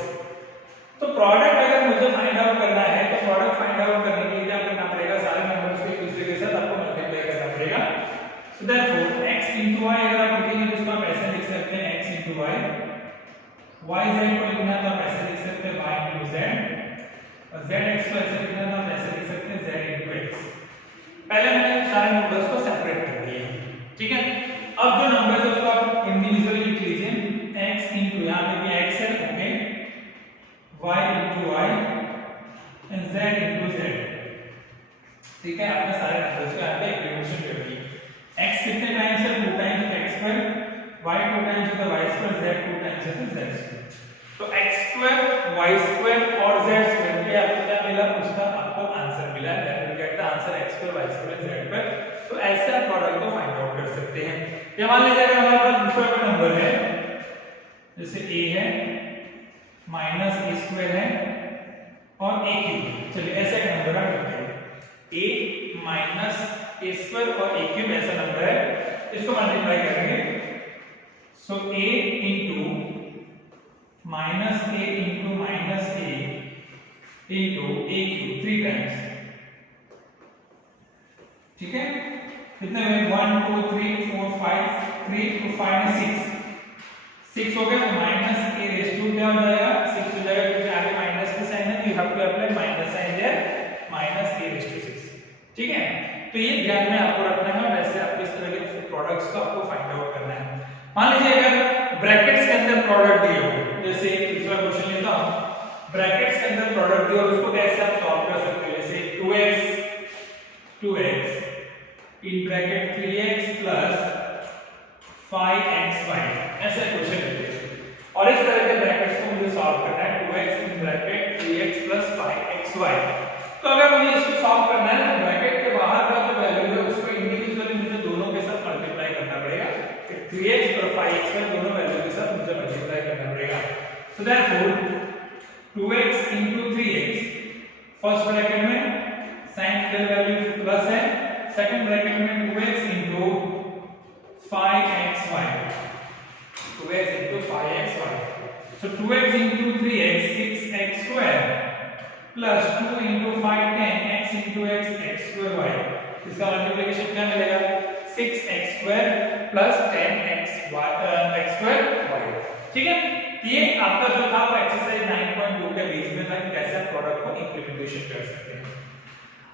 तो प्रोडक्ट अगर मुझे फाइंड आउट करना है तो प्रोडक्ट फाइंड आउट करने के लिए क्या करना पड़ेगा, सारे नंबर्स को एक दूसरे के साथ आपको मल्टीप्लाई करना पड़ेगा। So therefore x into y अगर आप लिखेंगे तो इसको आप ऐसे लिख सकते हैं x into y, yz को लिखना है तो आप ऐसे लिख सकते हैं y into z, और zx को ऐसे लिखना है तो आप ऐसे लिख सकते हैं z into x। पहले मैंने सारे नंबर्स को सेपरेट कर दिए, ठीक है। अब जो नंबर्स है उसको आप इंडिविजुअली लिख लीजिए, x into यहाँ पे भी x है, okay, y into y and z into z, ठीक है। आपने सारे नंबर्स को यहाँ पे इंटीग्रेशन कर दी। x कितने टाइम्स है, 2 times x square, y 2 times है तो y स्क्वायर, z 2 टाइम्स है तो z स्क्वायर। तो x स्क्वायर, y स्क्वायर और z स्क्वायर ये आपको क्या मिला, उसका आपको आंसर मिला है। That will get the answer x square, y square, z square. तो ऐसे आप प्रोडक्ट को फाइंड आउट कर सकते हैं। ये मान लीजिए अगर हमारे पास दूसरा कोई नंबर है, जैसे a है माइनस a स्क्वायर है और a क्यूब, चलिए ऐसा एक नंबर हम लेते हैं, a माइनस a स्क्वायर और a क्यूब ऐसा नंबर है, इसको मल्टीप्लाई करेंगे। सो a into minus a into minus a into a cube 3 times, ठीक है। कितने हुए, 1 2 3 4 5, 3 2 5 6 हो गया। तो माइनस a रेज़ टू क्या हो जाएगा, 6 हो जाएगा, क्योंकि आगे माइनस का साइन है तो you have to apply minus sign there, minus a raise to 6, ठीक है। तो ये ध्यान में आपको रखना है और ऐसे आपको इस तरह के प्रोडक्ट्स को आपको फाइंड आउट करना है। मान लीजिए अगर ब्रैकेट्स के अंदर प्रोडक्ट दिए हो, जैसे दूसरा क्वेश्चन लेता हूं, ब्रैकेट्स के अंदर प्रोडक्ट दिए और उसको कैसे आप सॉल्व कर सकते हैं, जैसे 2x in bracket 3x plus 5xy, ऐसे क्वेश्चन लेते हैं और इस तरह के ब्रैकेट्स को मुझे सॉल्व करना है। 2x in bracket 3x plus 5xy। तो अगर मुझे इसको सॉल्व करना है तो ब्रैकेट के बाहर का जो वैल्यू है उसको इंडिविजुअली मुझे दोनों के साथ मल्टीप्लाई करना पड़ेगा। 3x और 5xy दोनों वैल्यू के साथ मुझे मल्टीप्लाई करना पड़ेगा। So therefore 2x into 3x, first bracket में साइन मिडल वैल्यू प्लस है, सेकंड ब्रैकेट में 2x into 5xy, 2x into 5xy। so 2x into 3x 6x square plus 2 into 5 10x into x x square y, इसका multiplication क्या मिलेगा, 6x square plus 10x y x square y, ठीक है। ये आपका जो था वो एक्सरसाइज 9.2 के बीच में था कि कैसे आप प्रोडक्ट को इंप्लीमेंटेशन कर सकते हैं।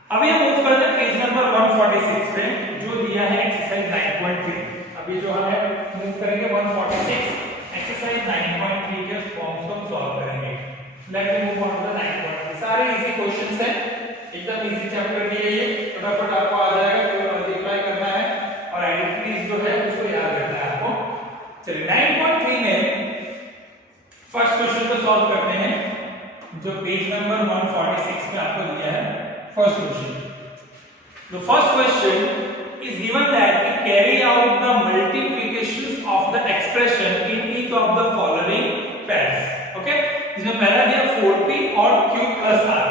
अभी हम मूव करते हैं पेज नंबर 146 पे जो दिया है एक्सरसाइज 9.3। अभी जो हमें मूव करेंगे 146 एक्सरसाइज 9.3 के फॉर्म्स को सॉल्व करेंगे। Let me move on to the 9.3। सारे इजी क्वेश्चंस हैं, एकदम इजी चैप्टर दिए ये, फटाफट आपको आ जाएगा, केवल मल्टीप्लाई करना है और आइडेंटिटीज जो है उसको याद रखना है आपको। चलिए 9.3 में फर्स्ट क्वेश्चन को सॉल्व करते हैं जो पेज नंबर 146 पे आपको दिया है। First question, the first question is given that carry out the multiplications of the expression in each of the following pairs, okay। इसमें पहला दिया 4p और q plus r,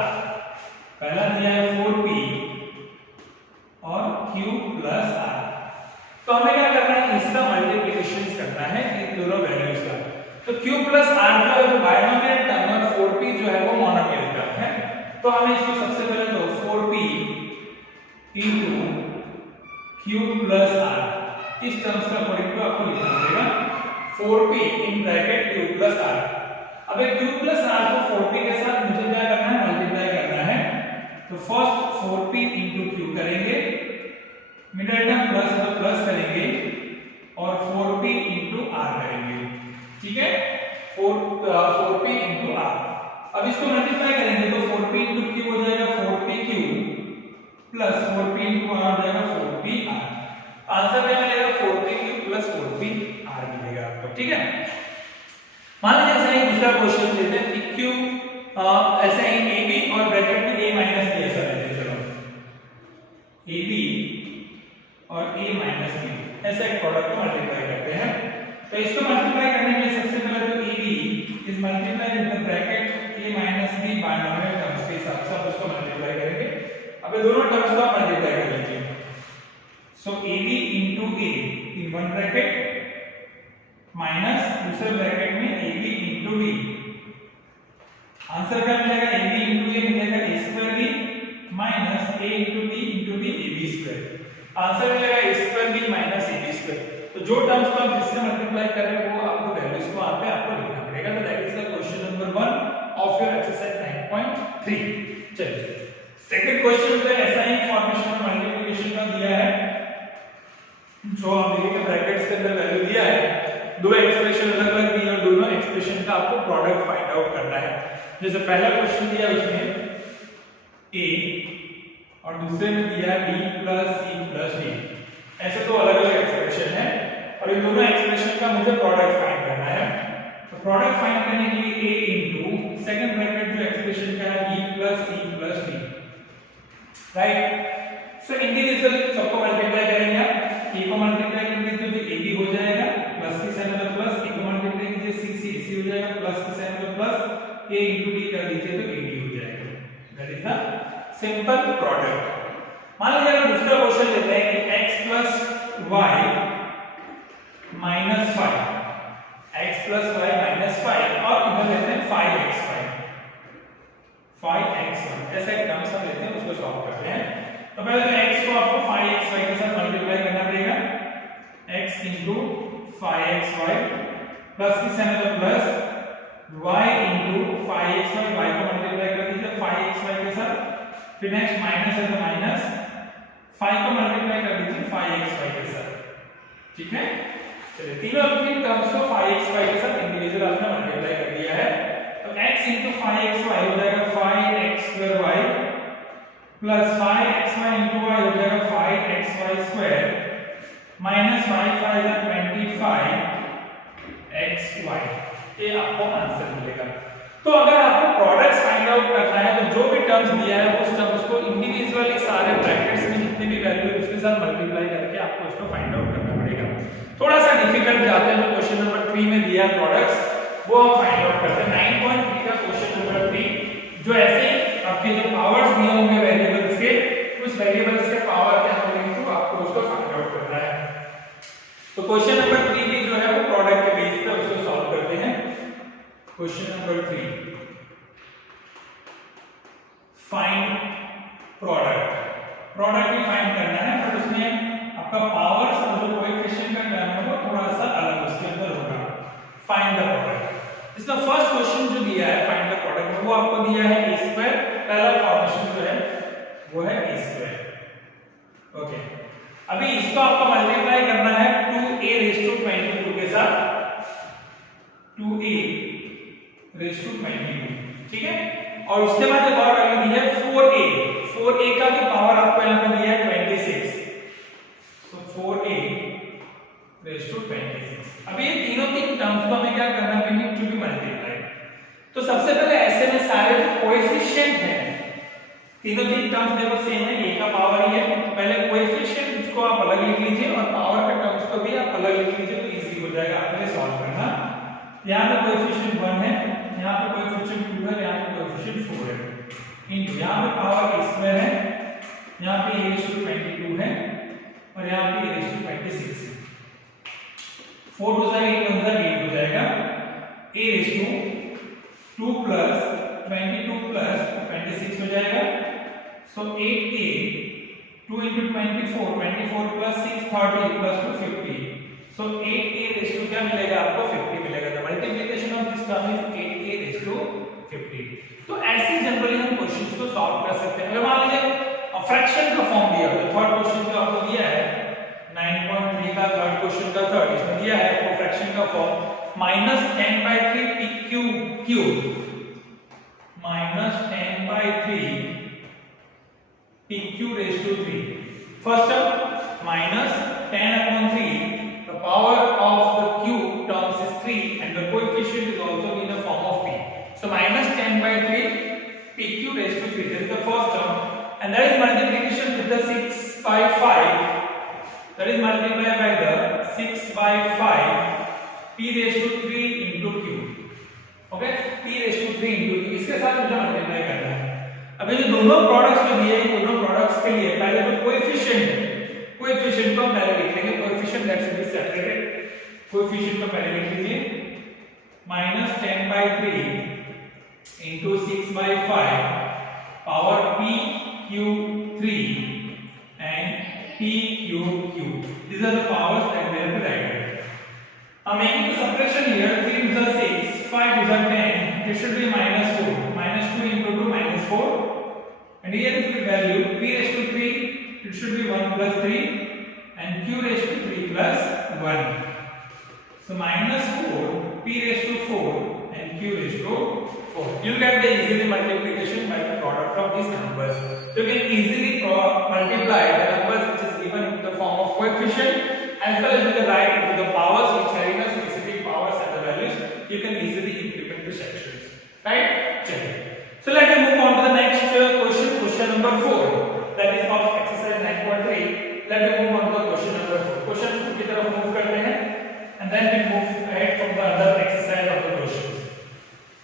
पहला दिया है 4p और q plus r। तो हमें क्या करना है, इसका मल्टीप्लिकेशन करना है इन दोनों वैल्यूज का। तो q plus r जो है वो बायनोमियल टर्म और 4p जो है वो मोनोमियल टर्म है। तो हमें इसको सबसे पहले तो 4p into q plus r इस टर्म्स का अकॉर्डिंग टू आपको लिखना पड़ेगा 4p in bracket q plus r। अब एक q plus r को 4p के साथ मुझे क्या करना है, मल्टीप्लाई करना है। तो फर्स्ट 4p into q करेंगे, मिडिल टर्म प्लस तो प्लस करेंगे और 4p into r करेंगे, ठीक है। 4p into r। अब इसको मल्टीप्लाई करेंगे तो 4p into q हो जाएगा 4pq plus 4p into r हो जाएगा 4pr। आंसर क्या मिलेगा, 4pq प्लस 4pr मिलेगा आपको, ठीक है। मान लीजिए ऐसा ही दूसरा क्वेश्चन लेते हैं कि q ऐसा ही ab और ब्रैकेट में a माइनस b ऐसा लेते हैं। चलो ab और a माइनस b ऐसा एक प्रोडक्ट को मल्टीप्लाई करते हैं। तो इसको मल्टीप्लाई करने के लिए सबसे पहले तो ab is multiply with the bracket a minus b binomial terms के हिसाब से आप उसको मल्टीप्लाई करेंगे। अब ये दोनों टर्म्स को आप मल्टीप्लाई कर लीजिए। सो ab into a in one bracket minus दूसरे ब्रैकेट में ab into b। आंसर क्या मिलेगा? ab into a मिलेगा a square b minus a into b into b ab square। Answer मिलेगा a square b minus ab square। तो जो terms को आप जिससे मल्टीप्लाई कर रहे हो वो आपको वैल्यूज को यहाँ पे आपको लिखना पड़ेगा। तो that is the question number 1 of your exercise 9.3। चलिए सेकंड क्वेश्चन में ऐसा ही फॉर्मेशन और मल्टीप्लिकेशन का दिया है, जो आप देखिए ब्रैकेट्स के अंदर वैल्यू दिया है, दो एक्सप्रेशन अलग अलग दी और दोनों एक्सप्रेशन का आपको प्रोडक्ट फाइंड आउट करना है। जैसे पहला क्वेश्चन दिया उसमें a और दूसरे में दिया b plus c plus d। ऐसे तो अलग अलग एक्सप्रेशन है और इन दोनों एक्सप्रेशन का मुझे प्रोडक्ट फाइंड करना है। तो प्रोडक्ट फाइंड करने के लिए a इनटू सेकंड ब्रैकेट जो एक्सप्रेशन का है b plus c plus d, right. So individually सबको मल्टीप्लाई करेंगे आप। a को मल्टीप्लाई कर दीजिए तो ab हो जाएगा, प्लस के साइन मतलब प्लस, a को मल्टीप्लाई कीजिए c c हो जाएगा, प्लस के साइन मतलब प्लस, a into d कर दीजिए तो ad हो जाएगा। That is the simple product. मान लीजिए अगर दूसरा क्वेश्चन लेते हैं कि x plus y minus 5, x plus y minus 5 और इधर लेते हैं 5xy, 5xy ऐसा एक टर्म्स हम लेते हैं, उसको सॉल्व करते हैं। तो पहले तो x को आपको 5xy के साथ मल्टीप्लाई करना पड़ेगा, x into 5xy प्लस की साइन मतलब plus, y into 5xy, y को मल्टीप्लाई कर दीजिए 5xy के साथ, फिर नेक्स्ट माइनस है तो माइनस 5 को मल्टीप्लाई कर दीजिए 5xy के साथ, ठीक है। चलिए तीनों टर्म्स को 5xy के साथ इंडिविजुअल आपने मल्टीप्लाई कर दिया है। तो x into 5xy हो जाएगा 5x square y plus 5xy into y हो जाएगा 5xy square माइनस 5 5 25 xy। ये आपको आंसर मिलेगा। तो अगर आपको प्रोडक्ट्स फाइंड आउट करना है तो जो भी टर्म्स दिया है उस टर्म्स को इंडिविजुअली सारे ब्रैकेट्स में जितने भी वैल्यू है उसके साथ मल्टीप्लाई करके आपको उसको फाइंड आउट करना पड़ेगा। थोड़ा सा डिफिकल्ट जाते हैं, जो क्वेश्चन नंबर 3 में दिया है प्रोडक्ट्स वो हम फाइंड आउट करते हैं। 9.3 का क्वेश्चन नंबर 3 जो ऐसे आपके जो पावर्स दिए होंगे वेरिएबल्स के, उस वेरिएबल्स के पावर के अकॉर्डिंग टू आपको उसको फाइंड आउट करना है। तो क्वेश्चन नंबर 3 भी जो है वो प्रोडक्ट के बेस पे उसको सॉल्व करते हैं। क्वेश्चन नंबर 3, फाइंड प्रोडक्ट ही फाइंड करना है, बट उसमें आपका पावर्स और जो कोएफिशिएंट का टर्म है वो थोड़ा सा अलग उसके अंदर होगा। Find the product. इसका फर्स्ट क्वेश्चन जो दिया है फाइंड द प्रोडक्ट वो आपको दिया है a स्क्वायर, पहला फॉर्मेशन जो है वो है a स्क्वायर। ओके, अभी इसको आपको मल्टीप्लाई करना है 2a रेज़ टू 22 के साथ, 2a रेज़ टू 22, ठीक है। और उसके बाद एक और वैल्यू दी है 4a का भी पावर आपको यहां पे दिया है 26, तो 4a रेज़ टू 26। अब ये तीनों टर्म्स को हमें क्या करना है, टू बी मल्टीप्लाई। तो सबसे पहले ऐसे में सारे जो कोएफिशिएंट हैं तीनों टर्म्स देखो सेम है, a का पावर ही है, पहले कोएफिशिएंट इसको आप अलग लिख लीजिए और पावर के टर्म्स को भी आप अलग लिख लीजिए तो इजी हो जाएगा आपके लिए सॉल्व करना। यहां पे कोएफिशिएंट 1 है, यहां पे कोएफिशिएंट 2 है, यहां पे कोएफिशिएंट 4 है, इनटू यहां पे पावर a स्क्वायर है, यहां पे a रेज़ टू 22 है और यहां पे a रेज़ टू 26 है। 4 हो जाएगा 8 हो जाएगा a raise to 2 plus 22 plus 26 हो जाएगा। So 8a 2 into 24 plus 6 30 plus 2 50। So 8a raise to क्या मिलेगा आपको 50 मिलेगा। The multiplication of this term is 8a raise to 50। तो ऐसे जनरली हम क्वेश्चंस को सॉल्व कर सकते हैं। अगर मान लीजिए फ्रैक्शन का फॉर्म दिया है, थर्ड क्वेश्चन जो आपको दिया है 9.3 का थर्ड क्वेश्चन का थर्ड, इसमें दिया है आपको फ्रैक्शन का form -10/3 pq cube -10/3 pq raise to 3। First term -10/3, the power of the cube terms is 3 and the coefficient is also in the form of p. So -10/3 pq raised to 3, that is the first term, and that is multiplication with the 6/5, that is multiplied by the 6/5 p raised to 3 into q. Okay, p raise to 3 into 3 इसके साथ मुझे multiply करना है। अब ये जो दोनों products जो दिए हैं दोनों प्रोडक्ट्स के लिए पहले जो कोएफिशिएंट है, कोएफिशिएंट को पहले लिख लेंगे, coefficient that should be separated. Coefficient को पहले लिख लीजिए -10/3 into 6/5 power p q3 and p q q. These are the powers that they are divided. Now making the subtraction here, 3 to the 6, 5 to the 10, it should be -4. -2 into 2 -4. And here is the value p raised to 3, it should be 1 plus 3 and q raised to 3 plus 1. So -4, p raised to 4 and q raised to 4. You get the easily multiplication by the product of these numbers. So you can easily multiply the numbers which is given in the form of coefficient as well as you can write into the powers which are in a specific powers and the values. You can easily implement the sections. Right? So let me move on to the next question number 4. That is of exercise 9.3. Let me move on to the question number 4. Question 4 की तरफ move करते हैं and then we move ahead from the other exercise of the questions.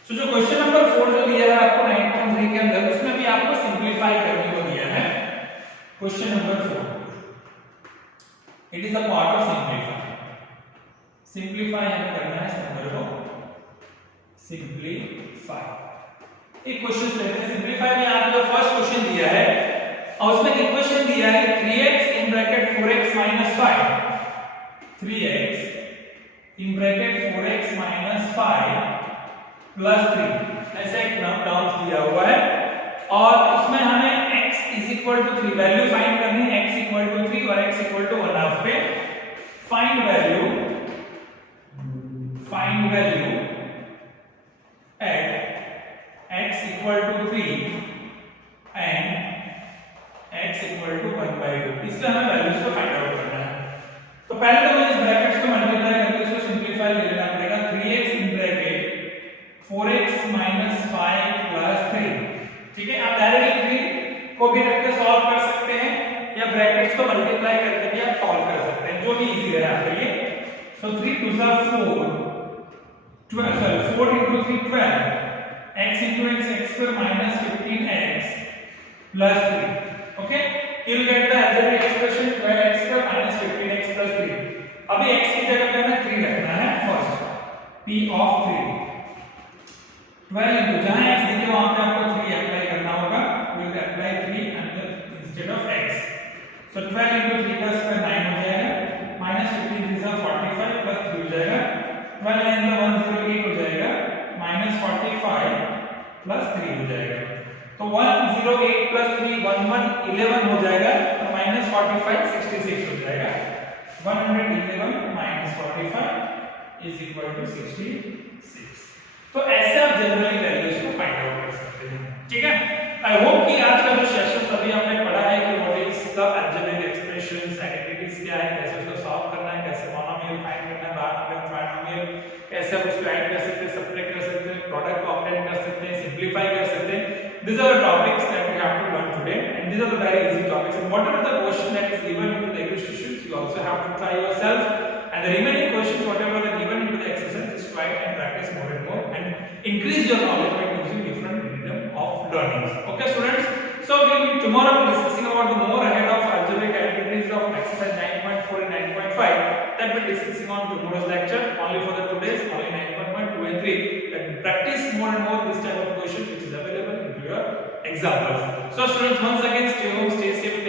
So जो question number 4 जो दिया है आपको 9.3 के अंदर उसमें भी आपको सिंपलीफाई करने को दिया है। Question number 4 it is a part of simplify. Simplify हमें करना है इस नंबर को सिंपलीफाई। एक क्वेश्चन लेते हैं सिंपलीफाई में। आपको फर्स्ट क्वेश्चन दिया है और उसमें इक्वेशन दिया है 3x in bracket 4x minus 5, 3x in bracket 4x minus 5 plus 3 ऐसा एक टर्म्स दिया हुआ है और उसमें हमें x is equal to 3 value find करनी है। x equal to 3 और x equal to 1/2 पे find value at x equal to 3 and x equal to 1/2। इससे हमें वैल्यूज को फाइंड आउट करना है। तो पहले तो मुझे इस ब्रैकेट्स को मल्टीप्लाई करके इसको सिंपलीफाई ले लेना पड़ेगा। 3x in bracket 4x minus 5 plus 3। ठीक है, आप डायरेक्टली 3 को भी रख के सॉल्व कर सकते हैं या ब्रैकेट्स को मल्टीप्लाई करके भी आप सॉल्व कर सकते हैं, जो भी इजी है आपके लिए। सो 3 2 4 4 into 3 12 x into x square minus 15x plus 3। okay, you will get the algebraic expression 12x square minus 15x plus 3। अभी x की जगह पे हमें 3 रखना है फर्स्ट, p of 3 12 into जहां x दिखे वहां पे आपको 3 अप्लाई करना होगा। we will apply 3 instead of x। so 12 into 3 का स्क्वायर 9 हो जाएगा minus 15 3 से 45 plus 3 हो जाएगा 12 9 से 108 हो जाएगा minus 45 plus 3 हो जाएगा। तो 108 plus 3 11 हो जाएगा तो minus 45 66 हो जाएगा। 111 minus 45 is equal to 66। तो ऐसे आप जनरली वैल्यूज को फाइंड आउट कर सकते हैं। ठीक है, आई होप कि आज का जो सेशन सभी आपने पढ़ा है कि what is the algebraic expressions, identities क्या है, कैसे उसको सॉल्व करना है, कैसे मोनोमियल फाइंड करना है, बायनोमियल ट्रायनोमियल कैसे आप उसको ऐड कर सकते हैं, सब्ट्रैक्ट कर सकते हैं, प्रोडक्ट को ऑपरेट कर सकते हैं, सिंपलीफाई कर सकते हैं। These are the topics that we have to learn today and these are the very easy topics, and whatever the question that is given into the illustrations you also have to try yourself, and the remaining questions whatever are given into the exercise just try and practice more and more and increase your knowledge by using different medium of learning. Okay students, so we will tomorrow be discussing about the more ahead of algebraic activities of exercise 9.4 and 9.5 that we will discussing on tomorrow's lecture. Only for the today's only 9.1 2 and 3 that we practice more and more this type of question which is available into your examples. So students, once again stay home, stay safe.